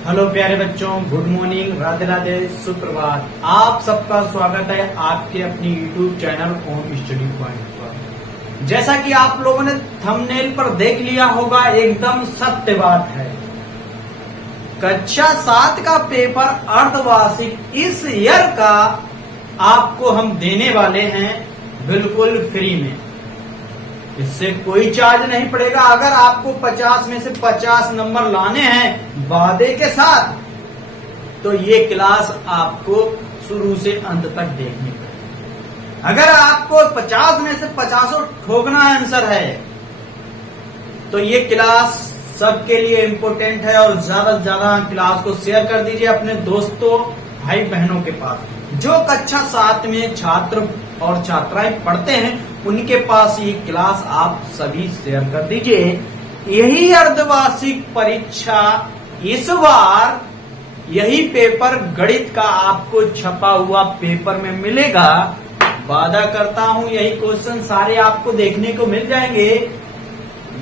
Hello प्यारे बच्चों, good morning, Radhe Radhe, सुप्रभात। आप सबका स्वागत है आपके अपनी YouTube channel home study point पर। जैसा कि आप लोगों ने थंबनेल पर देख लिया होगा, एकदम सत्य बात है। कक्षा 7 का पेपर अर्धवार्षिक इस ईयर का आपको हम देने वाले हैं बिल्कुल फ्री में। इससे कोई चार्ज नहीं पड़ेगा। अगर आपको 50 में से 50 नंबर लाने हैं वादे के साथ, तो ये क्लास आपको शुरू से अंत तक देखनी पड़ेगी। अगर आपको 50 में से 50 ठोकना आंसर है, तो ये क्लास सबके लिए इम्पोर्टेंट है। और ज्यादा से ज्यादा क्लास को शेयर कर दीजिए अपने दोस्तों, भाई बहनों के पास। जो कक्षा 7 में छात्र और छात्राएं पढ़ते हैं, उनके पास ये क्लास आप सभी शेयर कर दीजिए। यही अर्धवार्षिक परीक्षा इस बार, यही पेपर गणित का आपको छपा हुआ पेपर में मिलेगा। वादा करता हूं यही क्वेश्चन सारे आपको देखने को मिल जाएंगे।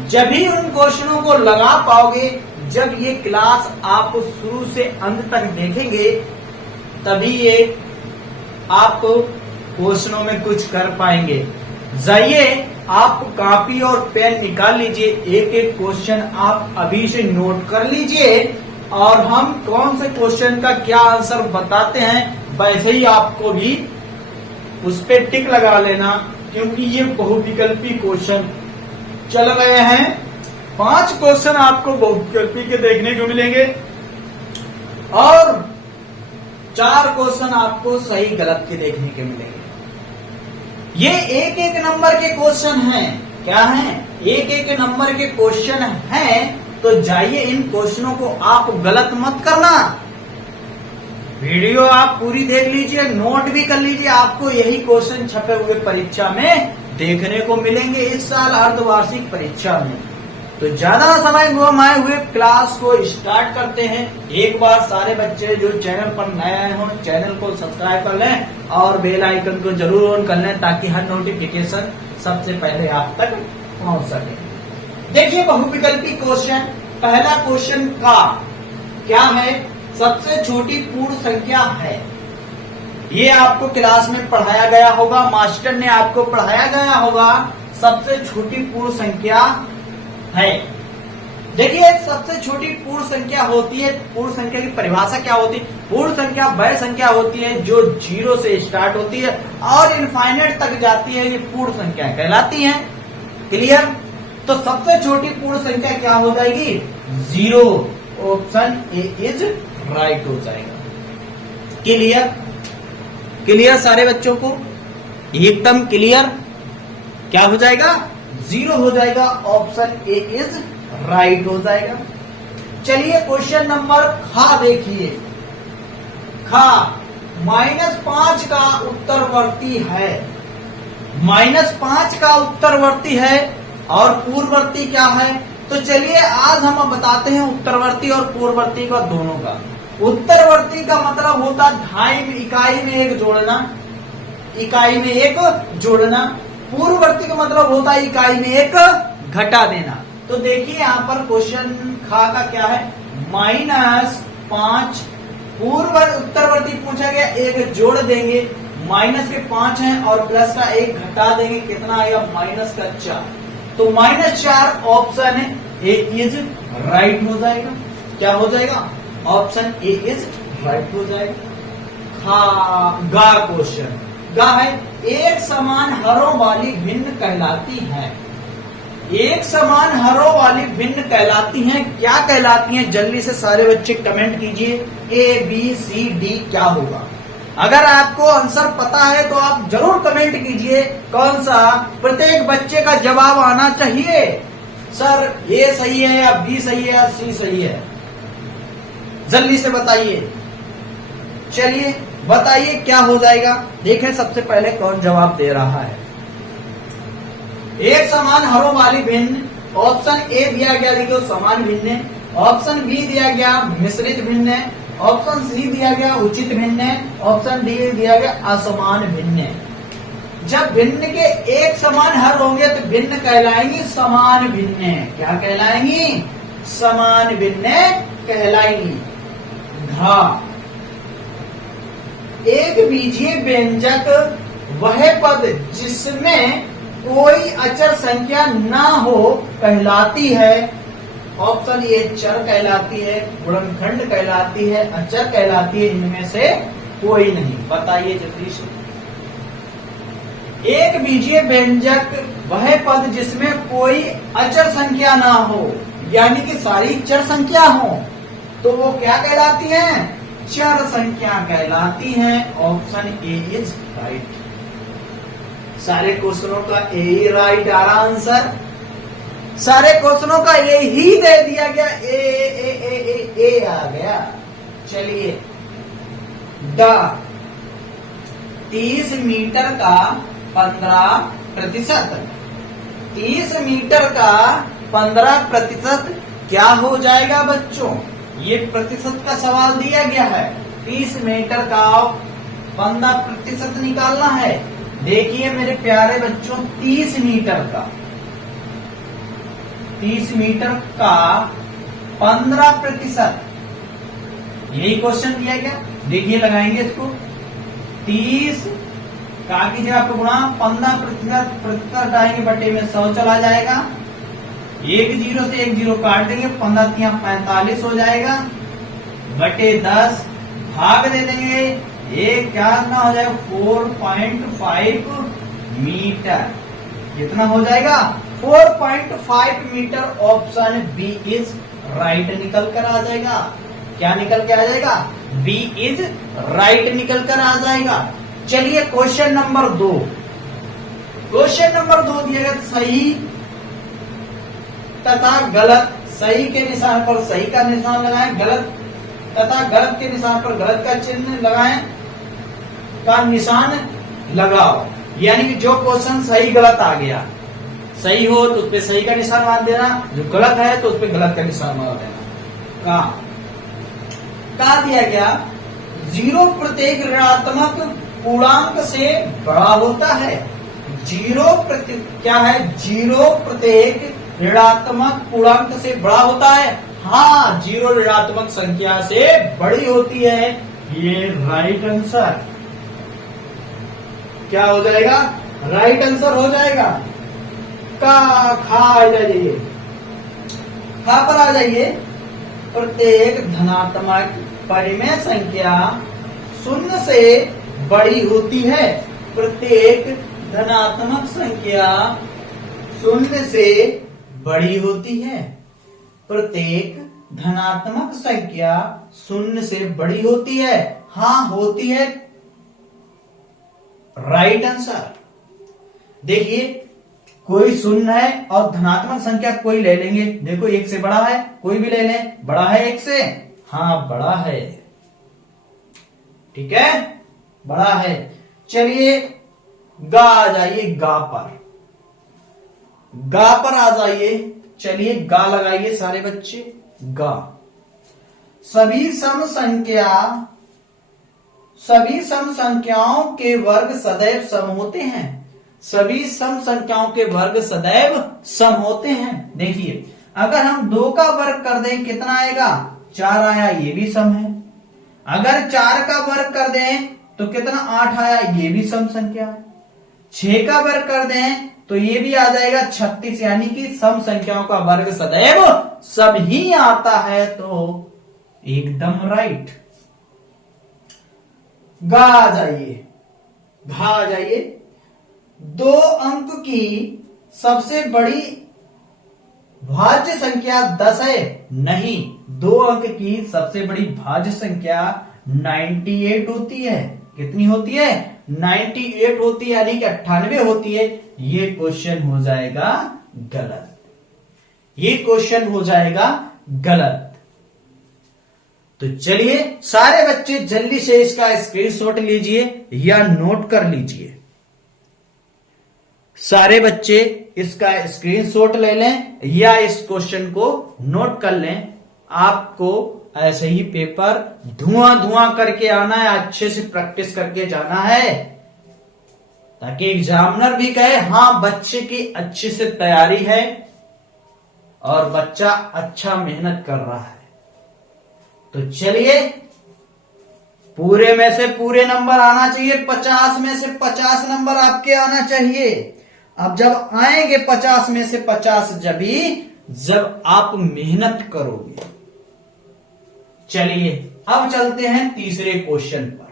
जब ही उन क्वेश्चनों को लगा पाओगे, जब ये क्लास आप शुरू से अंत तक देखेंगे, तभी ये आप क्वेश्चनों में कुछ कर पाएंगे। जाइए, आप कॉपी और पेन निकाल लीजिए, एक एक क्वेश्चन आप अभी से नोट कर लीजिए, और हम कौन से क्वेश्चन का क्या आंसर बताते हैं वैसे ही आपको भी उस पे टिक लगा लेना, क्योंकि ये बहुविकल्पी क्वेश्चन चल रहे हैं। 5 क्वेश्चन आपको बहुविकल्पी के देखने को मिलेंगे और 4 क्वेश्चन आपको सही गलत के देखने के मिलेंगे। ये एक एक नंबर के क्वेश्चन हैं। क्या हैं? एक एक नंबर के क्वेश्चन हैं। तो जाइए, इन क्वेश्चनों को आप गलत मत करना। वीडियो आप पूरी देख लीजिए, नोट भी कर लीजिए। आपको यही क्वेश्चन छपे हुए परीक्षा में देखने को मिलेंगे इस साल अर्धवार्षिक परीक्षा में। तो ज्यादा समय गंवाए हुए क्लास को स्टार्ट करते हैं। एक बार सारे बच्चे जो चैनल पर नए आए हों, चैनल को सब्सक्राइब कर लें और बेल आइकन को जरूर ऑन कर लें, ताकि हर नोटिफिकेशन सबसे पहले आप तक पहुंच सके। देखिए, बहुविकल्पी क्वेश्चन। पहला क्वेश्चन का क्या है? सबसे छोटी पूर्ण संख्या है। ये आपको क्लास में पढ़ाया गया होगा, मास्टर ने आपको पढ़ाया गया होगा। सबसे छोटी पूर्ण संख्या है। देखिए, सबसे छोटी पूर्ण संख्या होती है, पूर्ण संख्या की परिभाषा क्या होती है? पूर्ण संख्या वह संख्या होती है जो 0 से स्टार्ट होती है और इनफाइनाइट तक जाती है। ये पूर्ण संख्या कहलाती है। क्लियर? तो सबसे छोटी पूर्ण संख्या क्या हो जाएगी? 0। ऑप्शन ए इज राइट हो जाएगा। क्लियर? क्लियर सारे बच्चों को? एकदम क्लियर? क्या हो जाएगा? 0 हो जाएगा। ऑप्शन ए इज राइट हो जाएगा। चलिए, क्वेश्चन नंबर खा देखिए। खा -5 का उत्तरवर्ती है। -5 का उत्तरवर्ती है और पूर्ववर्ती क्या है? तो चलिए, आज हम बताते हैं उत्तरवर्ती और पूर्ववर्ती का दोनों का। उत्तरवर्ती का मतलब होता ढाई इकाई में एक जोड़ना, इकाई में एक जोड़ना। पूर्ववर्ती का मतलब होता है इकाई में एक घटा देना। तो देखिए, यहाँ पर क्वेश्चन खा का क्या है? -5 उत्तरवर्ती पूछा गया, एक जोड़ देंगे। माइनस के 5 हैं और प्लस का 1 घटा देंगे, कितना आएगा? -4। तो -4 ऑप्शन है ए इज राइट हो जाएगा। क्या हो जाएगा? ऑप्शन ए इज राइट हो जाएगा। गा क्वेश्चन गा है, एक समान हरों वाली भिन्न कहलाती है। एक समान हरों वाली भिन्न कहलाती हैं। क्या कहलाती हैं? जल्दी से सारे बच्चे कमेंट कीजिए। ए बी सी डी क्या होगा? अगर आपको आंसर पता है तो आप जरूर कमेंट कीजिए। कौन सा? प्रत्येक बच्चे का जवाब आना चाहिए। सर, ए सही है या बी सही है या सी सही है? जल्दी से बताइए। चलिए, बताइए क्या हो जाएगा। देखें सबसे पहले कौन जवाब दे रहा है। एक समान हरों वाली भिन्न, ऑप्शन ए दिया गया देखो समान भिन्न है। ऑप्शन बी दिया गया मिश्रित भिन्न है। ऑप्शन सी दिया गया उचित भिन्न है। ऑप्शन डी दिया गया असमान भिन्न है। जब भिन्न के एक समान हर होंगे तो भिन्न कहलाएंगी समान भिन्न। क्या कहलाएंगी? समान भिन्न कहलाएंगी। धा। एक बीजीय व्यंजक वह पद जिसमें कोई अचर संख्या ना हो कहलाती है। ऑप्शन ए चर कहलाती है, गुणनखंड कहलाती है, अचर कहलाती है, इनमें से कोई नहीं। बताइए जल्दी से। एक बीजीय व्यंजक वह पद जिसमें कोई अचर संख्या ना हो, यानी कि सारी चर संख्या हो, तो वो क्या कहलाती हैं? चर संख्या कहलाती हैं। Option A is right. सारे क्वेश्चनों का ए ही राइट आ रहा आंसर। सारे क्वेश्चनों का ए ही दे दिया गया। ए ए ए ए ए आ गया। चलिए, द 30 मीटर का 15%। 30 मीटर का 15% क्या हो जाएगा बच्चों? ये प्रतिशत का सवाल दिया गया है। 30 मीटर का 15% निकालना है। देखिए मेरे प्यारे बच्चों, 30 मीटर का 15%, यही क्वेश्चन दिया गया। देखिए लगाएंगे इसको। 30 का की जगह पे गुणा 15% हटाएंगे, बटे में 100 चला जाएगा। एक जीरो से एक जीरो काट देंगे, 15 45 हो जाएगा, बटे 10 भाग दे देंगे। ये क्या ना हो जाएगा? 4.5 मीटर। कितना हो जाएगा? 4.5 metre. Option B is right निकल कर आ जाएगा। क्या निकल के आ जाएगा? बी इज राइट निकल कर आ जाएगा। चलिए क्वेश्चन नंबर 2। क्वेश्चन नंबर 2 दिया गया सही तथा गलत। सही के निशान पर सही का निशान लगाएं, गलत तथा गलत के निशान पर गलत का चिन्ह लगाएं, का निशान लगाओ। यानी कि जो क्वेश्चन सही गलत आ गया, सही हो तो उस पर सही का निशान मान देना, जो गलत है तो उस पर गलत का निशान मान देना। का दिया गया 0 प्रत्येक ऋणात्मक पूर्णांक से बड़ा होता है। 0 क्या है? 0 प्रत्येक ऋणात्मक पूर्णांक से बड़ा होता है। हाँ, 0 ऋणात्मक संख्या से बड़ी होती है। ये राइट आंसर क्या हो जाएगा? राइट आंसर हो जाएगा। खा आ जाइए, खा पर आ जाइए। प्रत्येक धनात्मक परिमेय संख्या 0 से बड़ी होती है। प्रत्येक धनात्मक संख्या 0 से बड़ी होती है। प्रत्येक धनात्मक संख्या 0 से बड़ी होती है। हाँ, होती है। Right answer. देखिए, कोई 0 है और धनात्मक संख्या कोई ले लेंगे। देखो, 1 से बड़ा है, कोई भी ले लें। बड़ा है 1 से? हाँ, बड़ा है। ठीक है, बड़ा है। चलिए, गा आ जाइए, गा पर। गा पर आ जाइए। चलिए, गा लगाइए सारे बच्चे। गा। सभी सम संख्याओं के वर्ग सदैव सम होते हैं। सभी सम संख्याओं के वर्ग सदैव सम होते हैं। देखिए, अगर हम 2 का वर्ग कर दें कितना आएगा? 4 आया, ये भी सम है। अगर 4 का वर्ग कर दें तो कितना? 8 आया, ये भी सम संख्या है। 6 का वर्ग कर दें तो ये भी आ जाएगा 36, यानी कि सम संख्याओं का वर्ग सदैव सम ही आता है। तो एकदम राइट। गा आ जाइए, घा आ जाइए। 2 अंक की सबसे बड़ी भाज्य संख्या 10 है। नहीं, 2 अंक की सबसे बड़ी भाज्य संख्या 98 होती है। कितनी होती है? 98 होती है, यानी कि 98 होती है। ये क्वेश्चन हो जाएगा गलत। ये क्वेश्चन हो जाएगा गलत। तो चलिए सारे बच्चे जल्दी से इसका स्क्रीनशॉट लीजिए या नोट कर लीजिए। सारे बच्चे इसका स्क्रीनशॉट ले लें या इस क्वेश्चन को नोट कर लें। आपको ऐसे ही पेपर धुआं करके आना है, अच्छे से प्रैक्टिस करके जाना है, ताकि एग्जामिनर भी कहे हाँ बच्चे की अच्छे से तैयारी है और बच्चा अच्छा मेहनत कर रहा है। तो चलिए पूरे में से पूरे नंबर आना चाहिए, 50 में से 50 नंबर आपके आना चाहिए। अब जब आएंगे 50 में से 50 जब आप मेहनत करोगे। चलिए अब चलते हैं तीसरे क्वेश्चन पर।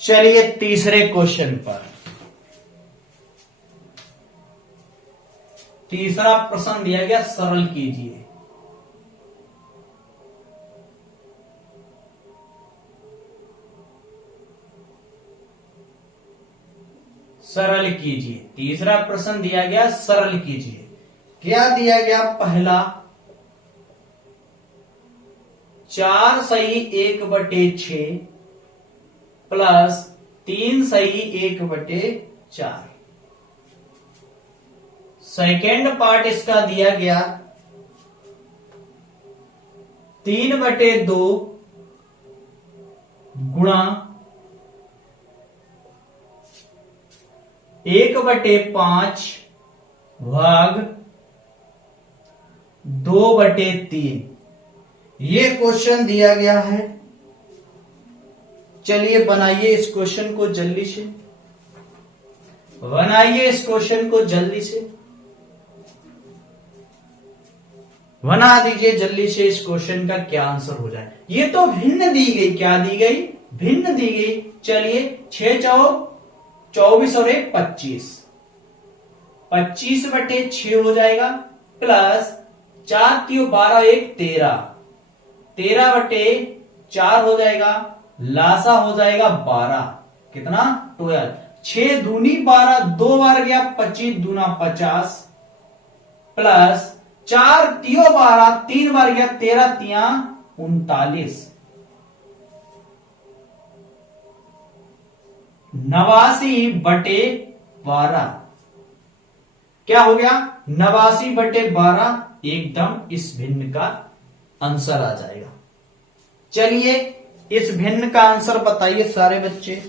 चलिए तीसरे क्वेश्चन पर। तीसरा प्रश्न दिया गया, सरल कीजिए। सरल कीजिए। तीसरा प्रश्न दिया गया, सरल कीजिए। क्या दिया गया? पहला 4 सही 1/6 प्लस 3 सही 1/4। सेकेंड पार्ट इसका दिया गया 3/2 गुणा 1/5 भाग 2/3। ये क्वेश्चन दिया गया है। चलिए बनाइए इस क्वेश्चन को जल्दी से, बनाइए इस क्वेश्चन को जल्दी से, बना दीजिए जल्दी से इस क्वेश्चन का क्या आंसर हो जाए। ये तो भिन्न दी गई, क्या दी गई? भिन्न दी गई। चलिए 6 चौक 24 और 1 25, 25/6 हो जाएगा, प्लस 4 3 12 1 13, 13/4 हो जाएगा, लासा हो जाएगा 12। कितना? 12। 6 दूनी 12, 2 बार गया 25 दूना 50, प्लस 4 3 12, 3 बार गया 13 तिया 39, 89/12। क्या हो गया? 89/12 एकदम इस भिन्न का आंसर आ जाएगा। चलिए इस भिन्न का आंसर बताइए सारे बच्चे,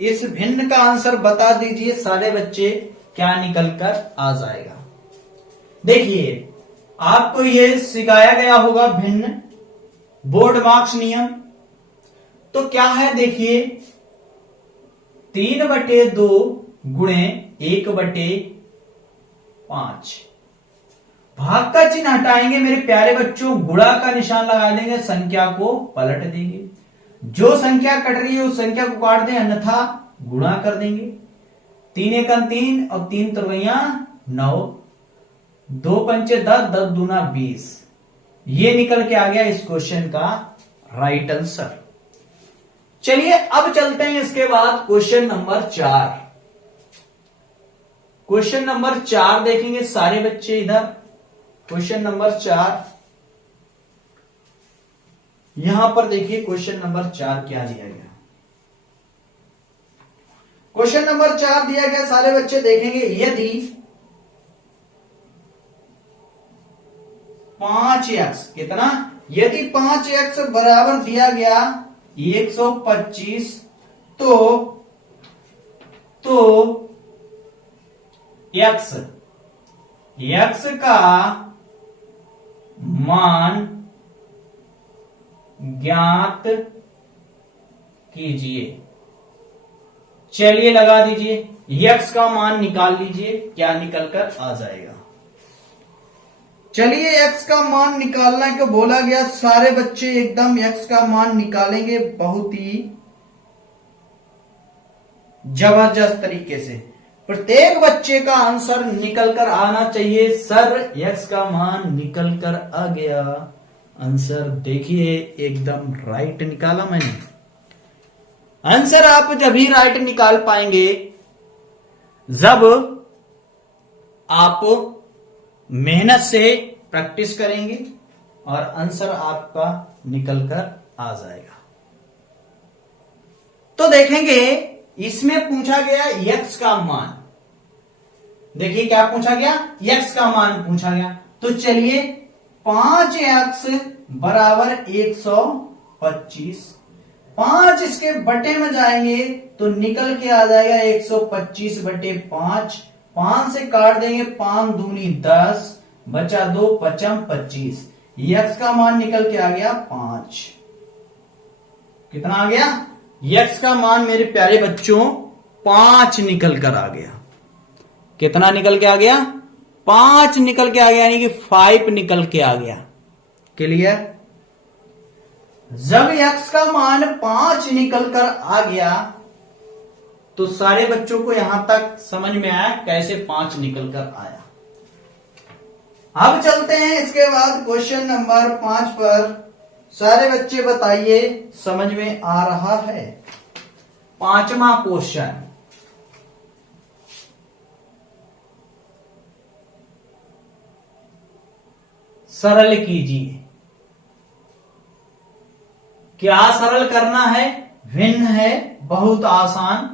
इस भिन्न का आंसर बता दीजिए सारे बच्चे, क्या निकल कर आ जाएगा। देखिए आपको यह सिखाया गया होगा भिन्न बोर्ड मार्क्स नियम। तो क्या है देखिए, 3/2 गुणे 1/5। भाग का चिन्ह हटाएंगे मेरे प्यारे बच्चों, गुणा का निशान लगा देंगे, संख्या को पलट देंगे। जो संख्या कट रही है उस संख्या को काट दें, अन्यथा गुणा कर देंगे। 3 1 3 और 3 3 9, 2 5 10, 10 दूना 20। ये निकल के आ गया इस क्वेश्चन का राइट आंसर। चलिए अब चलते हैं इसके बाद क्वेश्चन नंबर 4। क्वेश्चन नंबर 4 देखेंगे सारे बच्चे इधर। क्वेश्चन नंबर 4, यहां पर देखिए क्वेश्चन नंबर 4 क्या दिया गया। क्वेश्चन नंबर 4 दिया गया सारे बच्चे देखेंगे, यदि 5x, कितना? यदि 5x बराबर दिया गया 125, तो x का मान ज्ञात कीजिए। चलिए लगा दीजिए, x का मान निकाल लीजिए, क्या निकल कर आ जाएगा। चलिए x का मान निकालना को बोला गया, सारे बच्चे एकदम x का मान निकालेंगे बहुत ही जबरदस्त तरीके से। प्रत्येक बच्चे का आंसर निकल कर आना चाहिए। सर x का मान निकल कर आ गया, आंसर देखिए एकदम राइट निकाला मैंने। आंसर आप जब ही राइट निकाल पाएंगे जब आप मेहनत से प्रैक्टिस करेंगे और आंसर आपका निकल कर आ जाएगा। तो देखेंगे इसमें पूछा गया x का मान, देखिए क्या पूछा गया, x का मान पूछा गया। तो चलिए 5x बराबर 125, 5 इसके बटे में जाएंगे तो निकल के आ जाएगा 125 बटे 5, 5 से काट देंगे, 5 दूनी 10, बचा 2 पचम 25, x का मान निकल के आ गया 5। कितना आ गया, x का मान मेरे प्यारे बच्चों 5 निकल कर आ गया। कितना निकल के आ गया, 5 निकल के आ गया, यानी कि 5 निकल के आ गया। क्लियर। जब x का मान 5 निकल कर आ गया तो सारे बच्चों को यहां तक समझ में आया कैसे 5 निकल कर आया। अब चलते हैं इसके बाद क्वेश्चन नंबर 5 पर। सारे बच्चे बताइए समझ में आ रहा है। 5वां क्वेश्चन, सरल कीजिए। क्या सरल करना है, भिन्न है, बहुत आसान।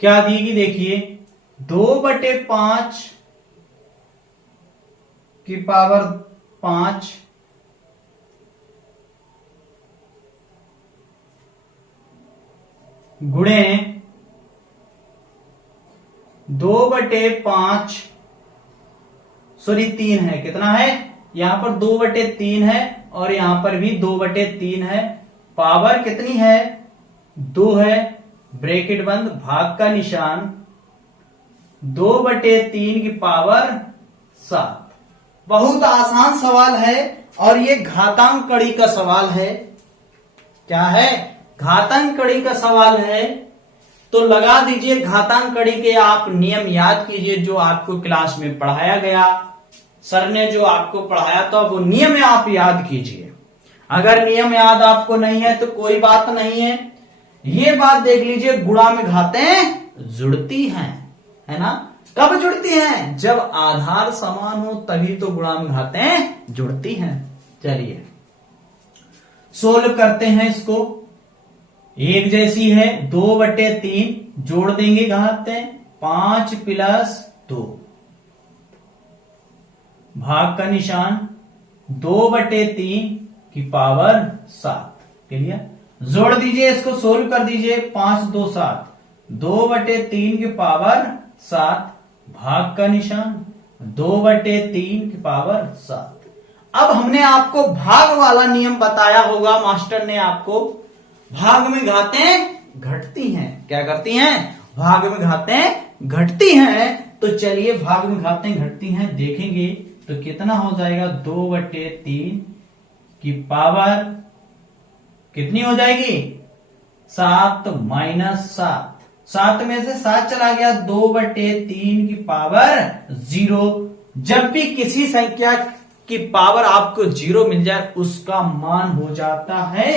क्या देगी देखिए, 2/5 की पावर 5 गुणे 2/5 सॉरी 3 है। कितना है, यहां पर 2/3 है और यहां पर भी 2/3 है। पावर कितनी है, 2 है, ब्रैकेट बंद, भाग का निशान, 2/3 की पावर 7। बहुत आसान सवाल है और ये घातांक कड़ी का सवाल है। क्या है, घातांक कड़ी का सवाल है। तो लगा दीजिए घातांक कड़ी के आप नियम याद कीजिए जो आपको क्लास में पढ़ाया गया, सर ने जो आपको पढ़ाया तो वो नियम आप याद कीजिए। अगर नियम याद आपको नहीं है तो कोई बात नहीं है। ये बात देख लीजिए, गुणा में घातें जुड़ती हैं, है ना। कब जुड़ती हैं, जब आधार समान हो तभी तो गुणा में घातें जुड़ती हैं। चलिए सोल्व करते हैं इसको। एक जैसी है, 2/3 जोड़ देंगे घातें, 5 + 2, भाग का निशान, 2/3 की पावर 7। क्लियर। जोड़ दीजिए इसको, सोल्व कर दीजिए, 5 2 7, 2/3 की पावर 7, भाग का निशान, 2/3 की पावर 7। अब हमने आपको भाग वाला नियम बताया होगा, मास्टर ने आपको। भाग में घातें घटती हैं। क्या करती हैं, भाग में घातें घटती हैं। तो चलिए भाग में घातें घटती हैं देखेंगे तो कितना हो जाएगा, 2/3 की पावर कितनी हो जाएगी, 7 - 7, 7 में से 7 चला गया, 2/3 की पावर 0। जब भी किसी संख्या की पावर आपको 0 मिल जाए उसका मान हो जाता है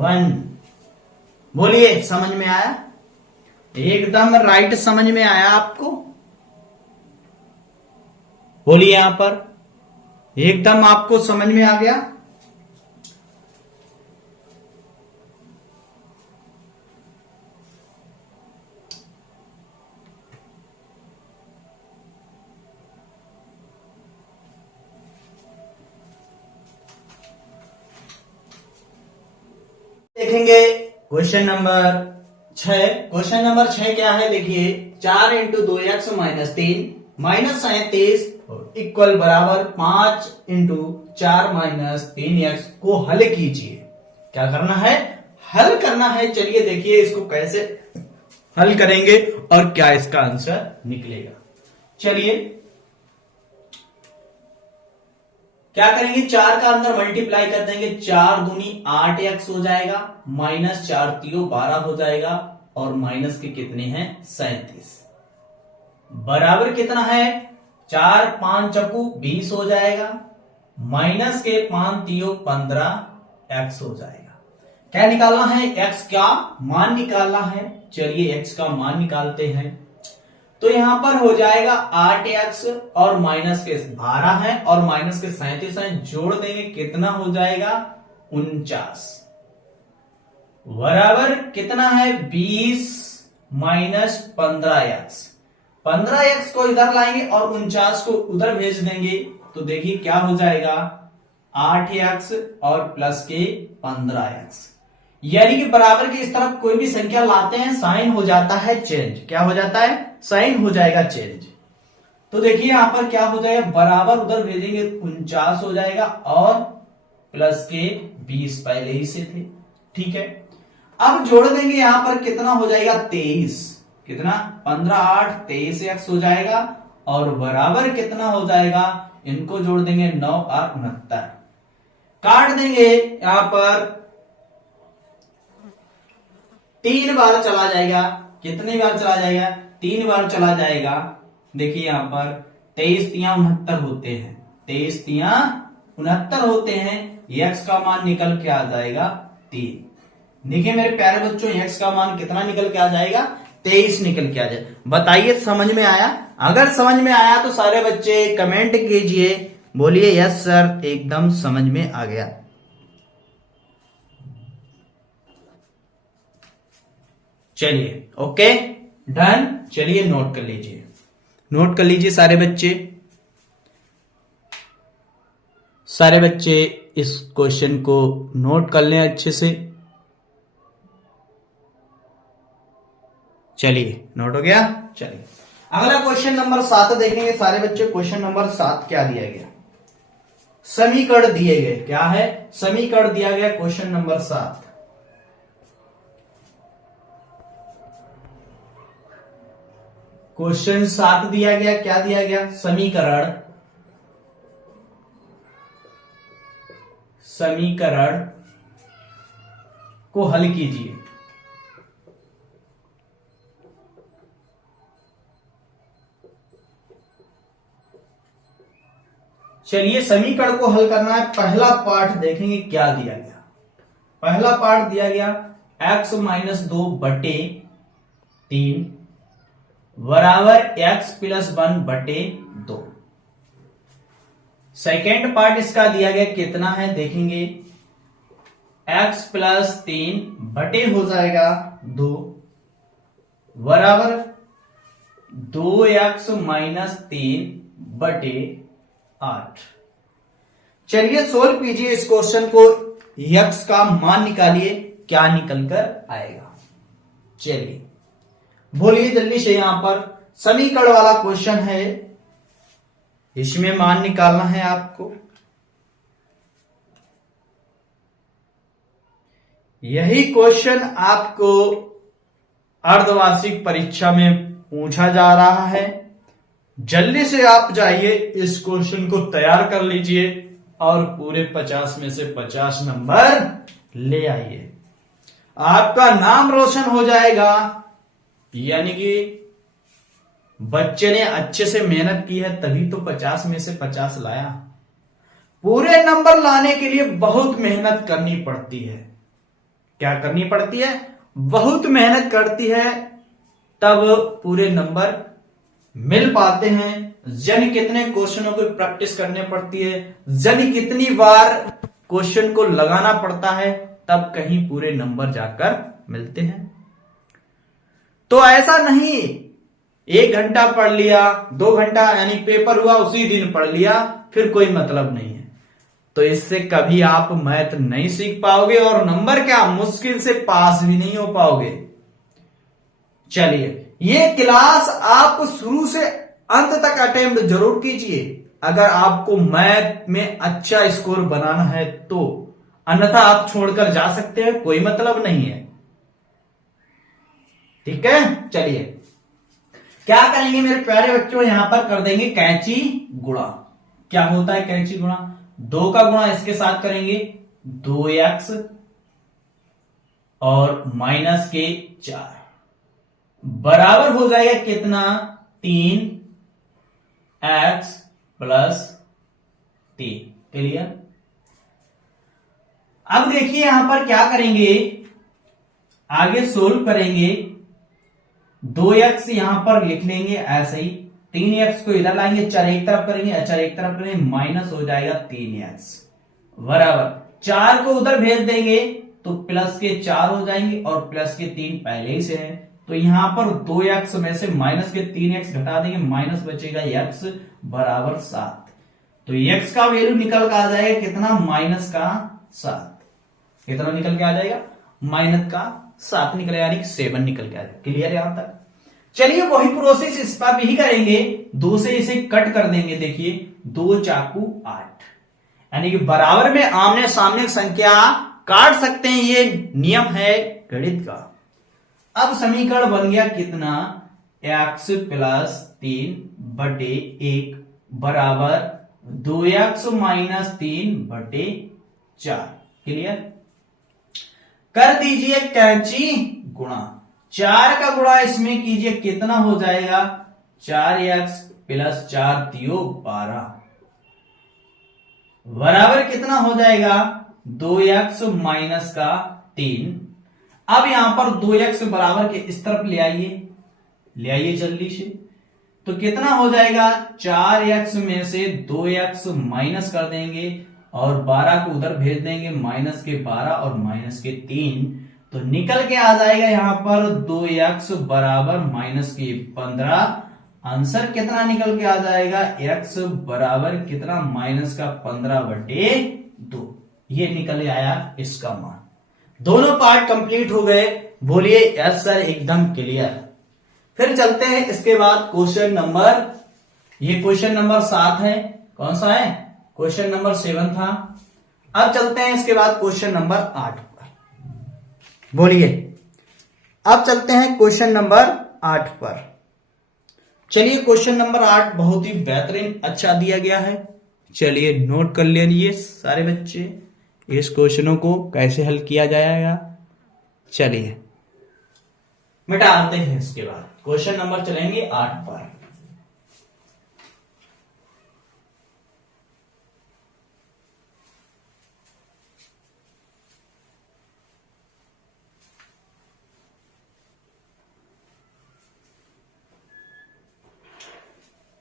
1। बोलिए समझ में आया, एकदम राइट समझ में आया आपको। बोलिए यहां पर एकदम आपको समझ में आ गया। देखेंगे क्वेश्चन नंबर 6। क्वेश्चन नंबर 6 क्या है देखिए, 4 × 2x - 3 - 37 इक्वल बराबर 5 × 4 - 3x को हल कीजिए। क्या करना है, हल करना है। चलिए देखिए इसको कैसे हल करेंगे और क्या इसका आंसर निकलेगा। चलिए क्या करेंगे, 4 का अंदर मल्टीप्लाई कर देंगे, 4 दूनी 8x हो जाएगा, -4 3 12 हो जाएगा और माइनस के कितने हैं 37। बराबर कितना है, 4 5 चकू 20 हो जाएगा, माइनस के 5 3 15 x हो जाएगा। क्या निकालना है, x का मान निकालना है। चलिए x का मान निकालते हैं। तो यहां पर हो जाएगा 8x और माइनस के 12 है और माइनस के 37 है, जोड़ देंगे कितना हो जाएगा 49 बराबर कितना है 20 माइनस 15x। 15x को इधर लाएंगे और 49 को उधर भेज देंगे तो देखिए क्या हो जाएगा 8x और प्लस के 15x, यानी कि बराबर की इस तरफ कोई भी संख्या लाते हैं साइन हो जाता है चेंज। क्या हो जाता है, साइन हो जाएगा चेंज। तो देखिए यहां पर क्या हो जाएगा, बराबर उधर भेजेंगे 49 हो जाएगा और प्लस के 20 पहले ही से थे। ठीक है, अब जोड़ देंगे यहां पर कितना हो जाएगा 23, कितना 15 8 23x हो जाएगा और बराबर कितना हो जाएगा, इनको जोड़ देंगे 9 और 69, काट देंगे यहां पर 3 बार चला जाएगा। कितनी बार चला जाएगा, 3 बार चला जाएगा। देखिए यहां पर 23 तिया 69 होते हैं, 23 तिया 69 होते हैं। x का मान निकल के आ जाएगा 3। देखिए मेरे प्यारे बच्चों x का मान कितना निकल के आ जाएगा 23 निकल के आ जाए। बताइए समझ में आया? अगर समझ में आया तो सारे बच्चे कमेंट कीजिए, बोलिए यस सर एकदम समझ में आ गया। चलिए ओके डन। चलिए नोट कर लीजिए, नोट कर लीजिए सारे बच्चे। सारे बच्चे इस क्वेश्चन को नोट कर लें अच्छे से। चलिए नोट हो गया। चलिए अगला क्वेश्चन नंबर 7 देखेंगे सारे बच्चे। क्वेश्चन नंबर 7 क्या दिया गया, समीकरण दिए गए। क्या है, समीकरण दिया गया क्वेश्चन नंबर 7। क्वेश्चन 7 दिया गया, क्या दिया गया, समीकरण। समीकरण को हल कीजिए। चलिए समीकरण को हल करना है। पहला पार्ट देखेंगे क्या दिया गया। पहला पार्ट दिया गया x माइनस 2 बटे 3 बराबर x प्लस 1 बटे 2। सेकेंड पार्ट इसका दिया गया कितना है देखेंगे, x प्लस 3 बटे हो जाएगा 2 बराबर 2x माइनस 3 बटे 8। चलिए सोल्व कीजिए इस क्वेश्चन को, x का मान निकालिए, क्या निकल कर आएगा। चलिए बोलिए जल्दी से, यहां पर समीकरण वाला क्वेश्चन है, इसमें मान निकालना है आपको। यही क्वेश्चन आपको अर्धवार्षिक परीक्षा में पूछा जा रहा है। जल्दी से आप जाइए इस क्वेश्चन को तैयार कर लीजिए और पूरे 50 में से 50 नंबर ले आइए। आपका नाम रोशन हो जाएगा, यानी कि बच्चे ने अच्छे से मेहनत की है तभी तो 50 में से 50 लाया। पूरे नंबर लाने के लिए बहुत मेहनत करनी पड़ती है। क्या करनी पड़ती है, बहुत मेहनत करती है, तब पूरे नंबर मिल पाते हैं। यानी कितने क्वेश्चनों को प्रैक्टिस करने पड़ती है, यानी कितनी बार क्वेश्चन को लगाना पड़ता है, तब कहीं पूरे नंबर जाकर मिलते हैं। तो ऐसा नहीं 1 घंटा पढ़ लिया, 2 घंटा यानी पेपर हुआ उसी दिन पढ़ लिया, फिर कोई मतलब नहीं है। तो इससे कभी आप मैथ नहीं सीख पाओगे और नंबर क्या मुश्किल से पास भी नहीं हो पाओगे। चलिए ये क्लास आप शुरू से अंत तक अटेम्प्ट जरूर कीजिए अगर आपको मैथ में अच्छा स्कोर बनाना है तो, अन्यथा आप छोड़कर जा सकते हैं, कोई मतलब नहीं है। ठीक है, चलिए क्या करेंगे मेरे प्यारे बच्चों, यहां पर कर देंगे कैंची गुणा। क्या होता है कैंची गुणा, 2 का गुणा इसके साथ करेंगे 2x और माइनस के 4 बराबर हो जाएगा कितना 3x प्लस 3। क्लियर। अब देखिए यहां पर क्या करेंगे, आगे सोल्व करेंगे। 2x यहां पर लिख लेंगे ऐसे ही, 3x को इधर लाएंगे, चार एक तरफ करेंगे, अच्छा एक तरफ करेंगे, माइनस हो जाएगा 3x बराबर 4 को उधर भेज देंगे तो प्लस के 4 हो जाएंगे और प्लस के 3 पहले ही से है, तो यहां पर 2x में से माइनस के 3x घटा देंगे, माइनस बचेगा x बराबर 7। तो x का वैल्यू निकल के आ जाएगा कितना, माइनस का 7। कितना निकल के आ जाएगा, माइनस का 7 निकलेगा, यानी 7 निकल के आ जाएगा। क्लियर है यहां तक। चलिए वही प्रोसेस इस पर भी करेंगे, 2 से इसे कट कर देंगे। देखिए 2 चाकू 8, यानी कि बराबर में आमने सामने संख्या काट सकते हैं, ये नियम है गणित का। अब समीकरण बन गया कितना, x प्लस 3/1 बराबर 2x माइनस 3/4। क्लियर। कर दीजिए कैंची गुणा, 4 का गुणा इसमें कीजिए, कितना हो जाएगा, 4x प्लस 4 दियो 12 बराबर कितना हो जाएगा, 2x माइनस का 3। अब यहां पर 2x बराबर के इस तरफ ले आइए जल्दी से, तो कितना हो जाएगा, 4x में से 2x माइनस कर देंगे और 12 को उधर भेज देंगे, माइनस के 12 और माइनस के 3, तो निकल के आ जाएगा यहां पर 2x बराबर माइनस के 15। आंसर कितना निकल के आ जाएगा, x बराबर कितना, माइनस का 15/2। ये निकल आया इसका मान। दोनों पार्ट कंप्लीट हो गए, बोलिए यस सर, एकदम क्लियर। फिर चलते हैं इसके बाद क्वेश्चन नंबर, ये क्वेश्चन नंबर 7 है, कौन सा है, क्वेश्चन नंबर 7 था। अब चलते हैं इसके बाद क्वेश्चन नंबर 8 पर, बोलिए। अब चलते हैं क्वेश्चन नंबर 8 पर। चलिए क्वेश्चन नंबर 8 बहुत ही बेहतरीन अच्छा दिया गया है, चलिए नोट कर लीजिए सारे बच्चे इस क्वेश्चनों को कैसे हल किया जाएगा। चलिए मिटाते हैं, इसके बाद क्वेश्चन नंबर चलेंगे 8 पर।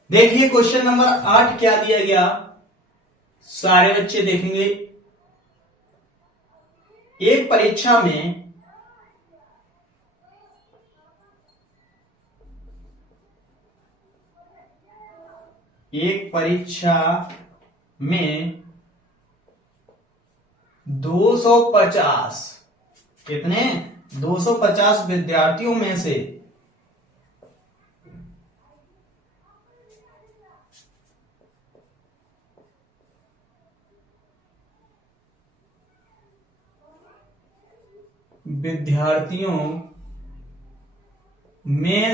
देखिए क्वेश्चन नंबर 8 क्या दिया गया, सारे बच्चे देखेंगे। एक परीक्षा में में 250, कितने, 250 विद्यार्थियों में से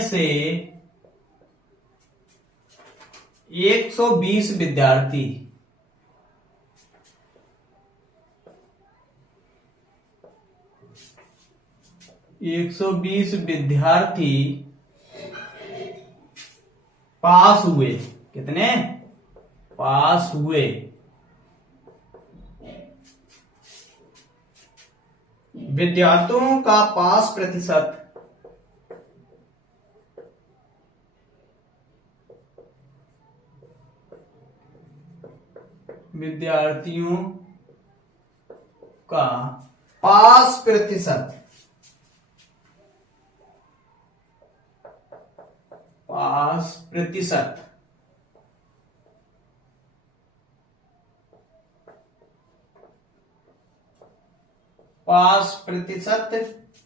से 120 विद्यार्थी पास हुए, कितने पास हुए, विद्यार्थियों का पास प्रतिशत विद्यार्थियों का पास प्रतिशत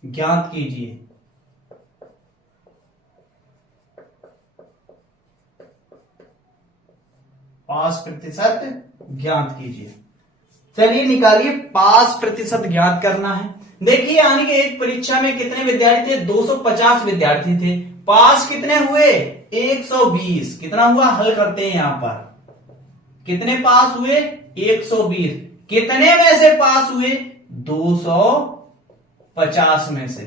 ज्ञात कीजिए। पास प्रतिशत ज्ञात कीजिए। चलिए निकालिए, पास प्रतिशत ज्ञात करना है। देखिए यानी कि एक परीक्षा में कितने विद्यार्थी थे, 250 विद्यार्थी थे, पास कितने हुए, 120। कितना हुआ, हल करते हैं यहां पर, कितने पास हुए, 120। कितने में से पास हुए, 250 में से,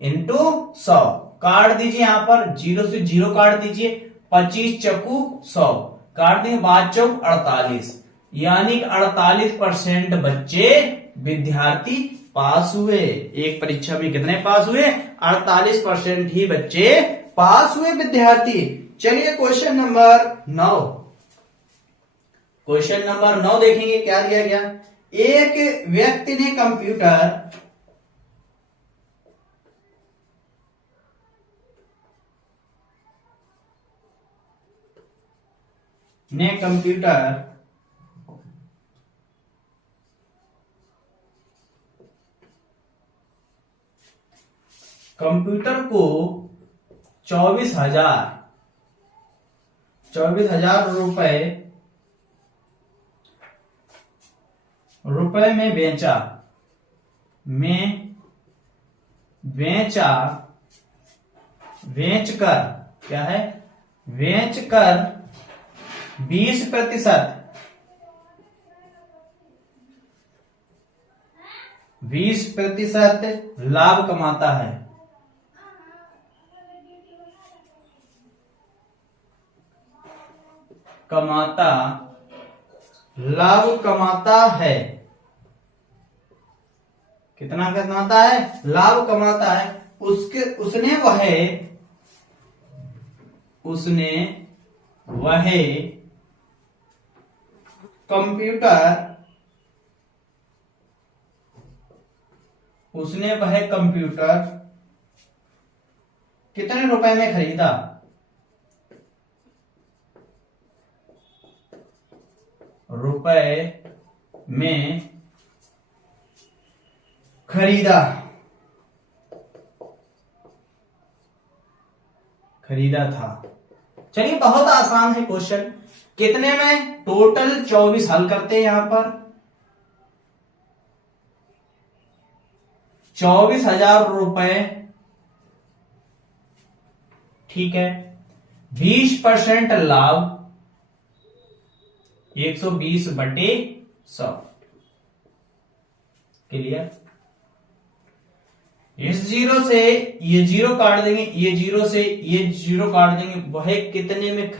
इंटू 100। काट दीजिए यहां पर, 0 से 0 काट दीजिए, 25 चक्कू 100 काट देंगे, 5 चौक 48, यानी 48% बच्चे विद्यार्थी पास हुए। एक परीक्षा में कितने पास हुए? 48% ही बच्चे पास हुए विद्यार्थी। चलिए क्वेश्चन नंबर 9। क्वेश्चन नंबर 9 देखेंगे क्या दिया गया। एक व्यक्ति ने कंप्यूटर को 24,000 रुपए में बेचकर क्या है? बेचकर 20% लाभ कमाता है। लाभ कमाता है। कितना कमाता है? लाभ कमाता है। उसने वह कंप्यूटर कितने रुपए में खरीदा? रुपए में खरीदा था। चलिए बहुत आसान है क्वेश्चन। कितने में? टोटल 24 हल करते हैं यहां पर। 24,000 रुपए, ठीक है। 20% लाभ 120/100। क्लियर? इस जीरो से ये जीरो काट देंगे, ये जीरो से ये जीरो काट देंगे। वह कितने में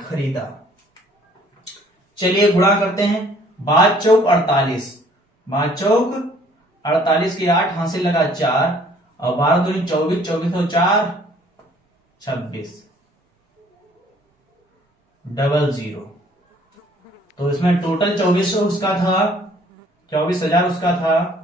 खरीदा? चलिए गुणा करते हैं। 5 चौक 48। 5 चौक 48 की 8 हाथ से लगा 4 और 12 दूनी 24, 24 और 4 26 00। तो इसमें टोटल 2400 उसका था, 24,000 उसका था।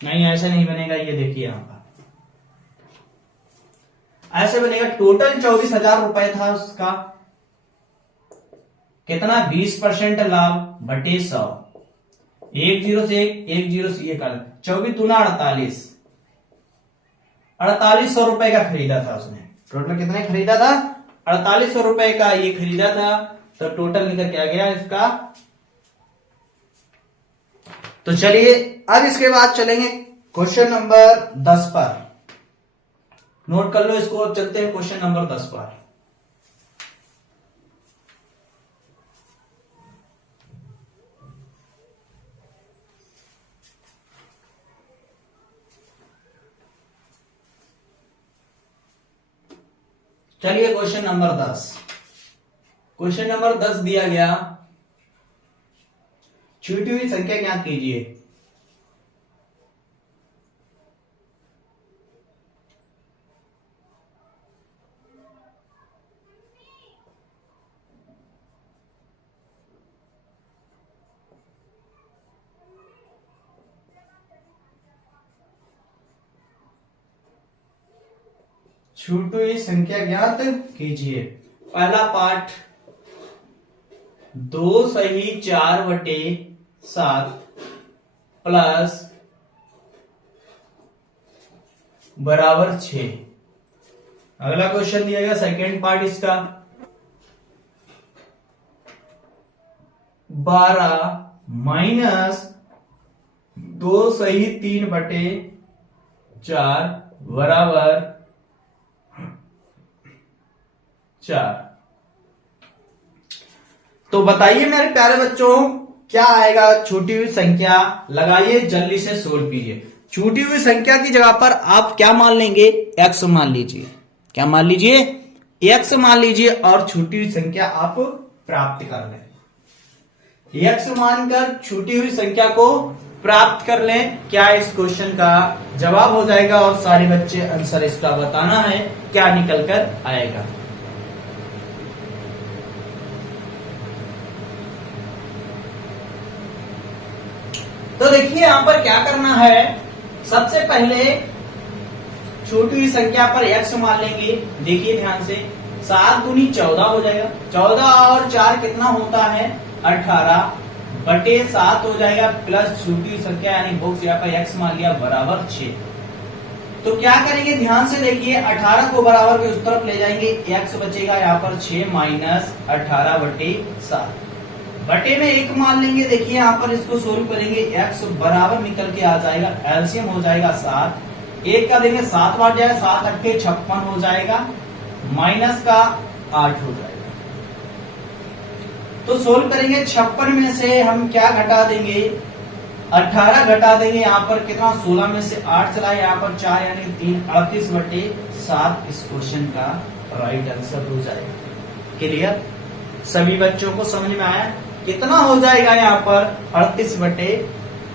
नहीं ऐसे नहीं बनेगा, ये देखिए यहां पर ऐसे बनेगा। टोटल 24,000 रुपए था उसका। कितना? 20% लाभ बटे 100। 1 जीरो से 1 जीरो से 1 24 दूना 48। 4800 रुपए का खरीदा था उसने। टोटल कितना खरीदा था? 4800 रुपए का ये खरीदा था। तो टोटल निकल के आ गया इसका। तो चलिए अब इसके बाद चलेंगे क्वेश्चन नंबर 10 पर। नोट कर लो इसको। अब चलते हैं क्वेश्चन नंबर 10 पर। चलिए क्वेश्चन नंबर 10। क्वेश्चन नंबर 10 दिया गया, छूटी हुई संख्या ज्ञात कीजिए। छूटी हुई संख्या ज्ञात कीजिए। पहला पार्ट 2 सही 4/7 प्लस बराबर 6। अगला क्वेश्चन दिया गया सेकेंड पार्ट इसका 12 माइनस 2 सही 3/4 बराबर 4। तो बताइए मेरे प्यारे बच्चों, क्या आएगा, छूटी हुई संख्या लगाइए, जल्दी से सोल्व कीजिए। छूटी हुई संख्या की जगह पर आप क्या मान लेंगे, x मान लीजिए। क्या मान लीजिए, x मान लीजिए और छूटी हुई संख्या आप प्राप्त कर लें। x मानकर छूटी हुई संख्या को प्राप्त कर लें। क्या इस क्वेश्चन का जवाब हो जाएगा और सारे बच्चे आंसर इसका बताना है क्या निकल कर आएगा। तो देखिए यहां पर क्या करना है, सबसे पहले छोटी हुई संख्या पर x मान लेंगे। देखिए ध्यान से, 7 दूनी 14 हो जाएगा, 14 और 4 कितना होता है 18 बटे 7 हो जाएगा, प्लस छोटी हुई संख्या यानी बॉक्स यहाँ पर x मान लिया बराबर 6। तो क्या करेंगे, ध्यान से देखिए, 18 को बराबर के उस तरफ ले जाएंगे, x बचेगा यहाँ पर 6 माइनस 18 बटे 7, बटे में 1 मान लेंगे। देखिए यहाँ पर इसको सोल्व करेंगे, x बराबर निकल के आ जाएगा, एलसीएम हो जाएगा 7, 1 का देंगे 7 बार जाएगा, 7 8 के 56 हो जाएगा, माइनस का 8 हो जाएगा। तो सोल्व करेंगे, 56 में से हम क्या घटा देंगे, 18 घटा देंगे, यहाँ पर कितना 16 में से 8 चला, यहाँ पर 4 यानी 3, 38 बटे 7 इस क्वेश्चन का राइट आंसर हो जाएगा। क्लियर, सभी बच्चों को समझ में आया, कितना हो जाएगा यहाँ पर 38 बटे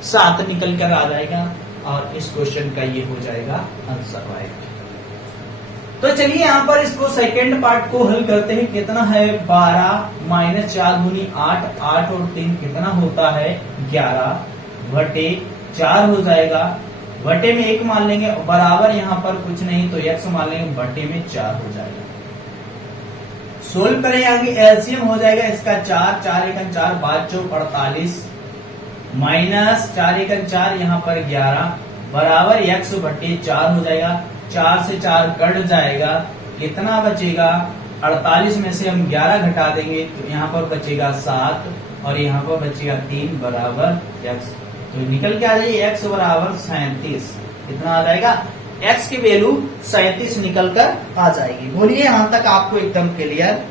7 निकल कर आ जाएगा और इस क्वेश्चन का ये हो जाएगा आंसर राइट। तो चलिए यहाँ पर इसको सेकेंड पार्ट को हल करते हैं। कितना है 12 माइनस 4 दूनी 8, 8 और 3 कितना होता है 11 बटे 4 हो जाएगा, बटे में 1 मान लेंगे, बराबर यहाँ पर कुछ नहीं तो x मान लेंगे, बटे में 4 हो जाएगा। सोल्व करें, आगे एलसीएम हो जाएगा इसका 4, 4 एकन 4 5 चौक 48 माइनस 4 एकन 4 यहाँ पर 11 बराबर x बटे 4 हो जाएगा। 4 से 4 कट जाएगा, कितना बचेगा 48 में से हम 11 घटा देंगे तो यहाँ पर बचेगा 7 और यहाँ पर बचेगा 3 बराबर x। तो निकल के आ जाइए x बराबर 37, कितना आ जाएगा x की वैल्यू 37 निकल कर आ जाएगी। बोलिए यहां तक आपको एकदम क्लियर,